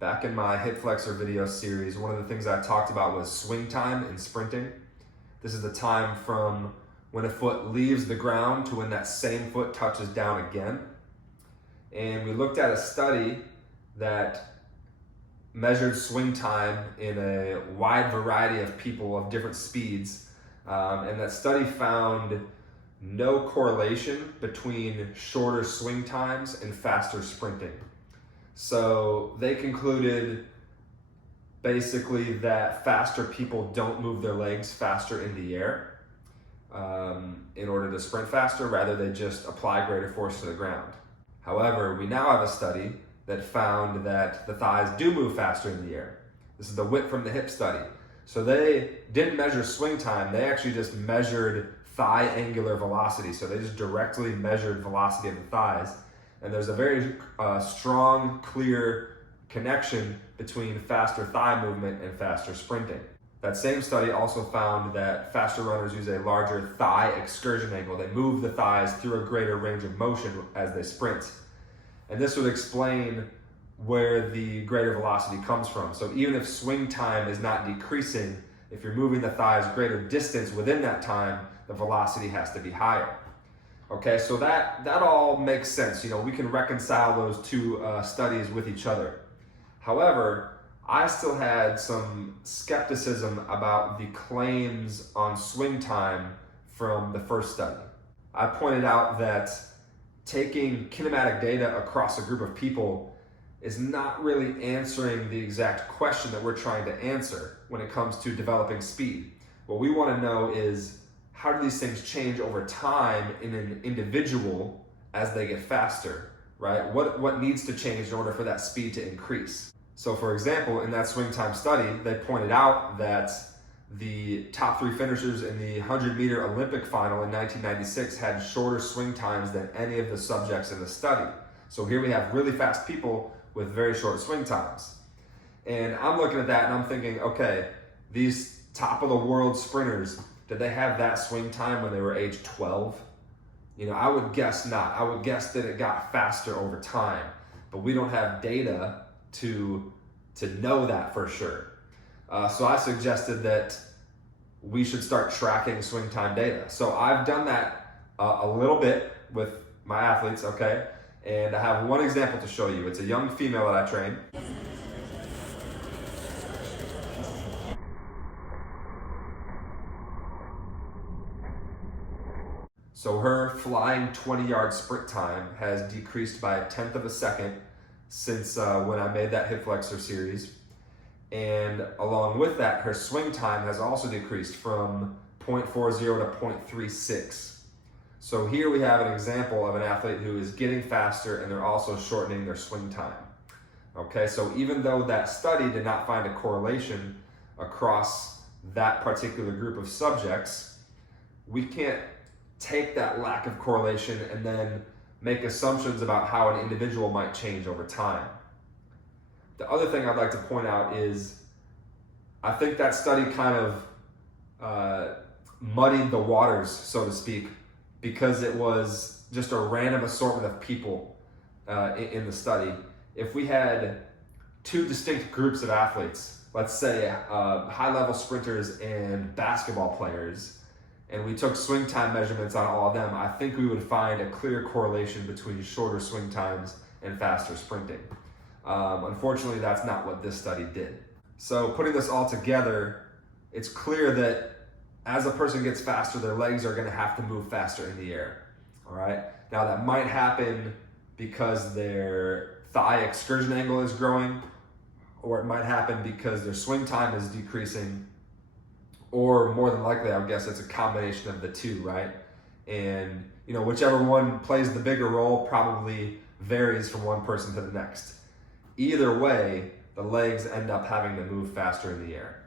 Back in my hip flexor video series, one of the things I talked about was swing time in sprinting. This is the time from when a foot leaves the ground to when that same foot touches down again. And we looked at a study that measured swing time in a wide variety of people of different speeds. And that study found no correlation between shorter swing times and faster sprinting. So they concluded basically that faster people don't move their legs faster in the air in order to sprint faster, rather they just apply greater force to the ground. However, we now have a study that found that the thighs do move faster in the air. This is the whip from the hip study. So they didn't measure swing time, they actually just measured thigh angular velocity. So they just directly measured velocity of the thighs. And there's a very strong, clear connection between faster thigh movement and faster sprinting. That same study also found that faster runners use a larger thigh excursion angle. They move the thighs through a greater range of motion as they sprint. And this would explain where the greater velocity comes from. So even if swing time is not decreasing, if you're moving the thighs greater distance within that time, the velocity has to be higher. Okay, so that all makes sense. You know, we can reconcile those two studies with each other. However, I still had some skepticism about the claims on swing time from the first study. I pointed out that taking kinematic data across a group of people is not really answering the exact question that we're trying to answer when it comes to developing speed. What we want to know is, how do these things change over time in an individual as they get faster, right? What needs to change in order for that speed to increase? So for example, in that swing time study, they pointed out that the top 3 finishers in the 100-meter Olympic final in 1996 had shorter swing times than any of the subjects in the study. So here we have really fast people with very short swing times. And I'm looking at that and I'm thinking, okay, these top of the world sprinters, did they have that swing time when they were age 12? You know, I would guess not. I would guess that it got faster over time, but we don't have data to know that for sure. So I suggested that we should start tracking swing time data. So I've done that a little bit with my athletes, okay? And I have one example to show you. It's a young female that I train. So her flying 20-yard sprint time has decreased by 1/10 of a second since when I made that hip flexor series. And along with that, her swing time has also decreased from 0.40 to 0.36. So here we have an example of an athlete who is getting faster and they're also shortening their swing time. Okay, so even though that study did not find a correlation across that particular group of subjects, we can't take that lack of correlation and then make assumptions about how an individual might change over time. The other thing I'd like to point out is I think that study kind of muddied the waters, so to speak, because it was just a random assortment of people in the study. If we had 2 distinct groups of athletes, let's say high-level sprinters and basketball players, and we took swing time measurements on all of them, I think we would find a clear correlation between shorter swing times and faster sprinting. Unfortunately, that's not what this study did. So putting this all together, it's clear that as a person gets faster, their legs are gonna have to move faster in the air, all right? Now that might happen because their thigh excursion angle is growing, or it might happen because their swing time is decreasing, or more than likely, I would guess it's a combination of the two, right? And you know, whichever one plays the bigger role probably varies from one person to the next. Either way, the legs end up having to move faster in the air.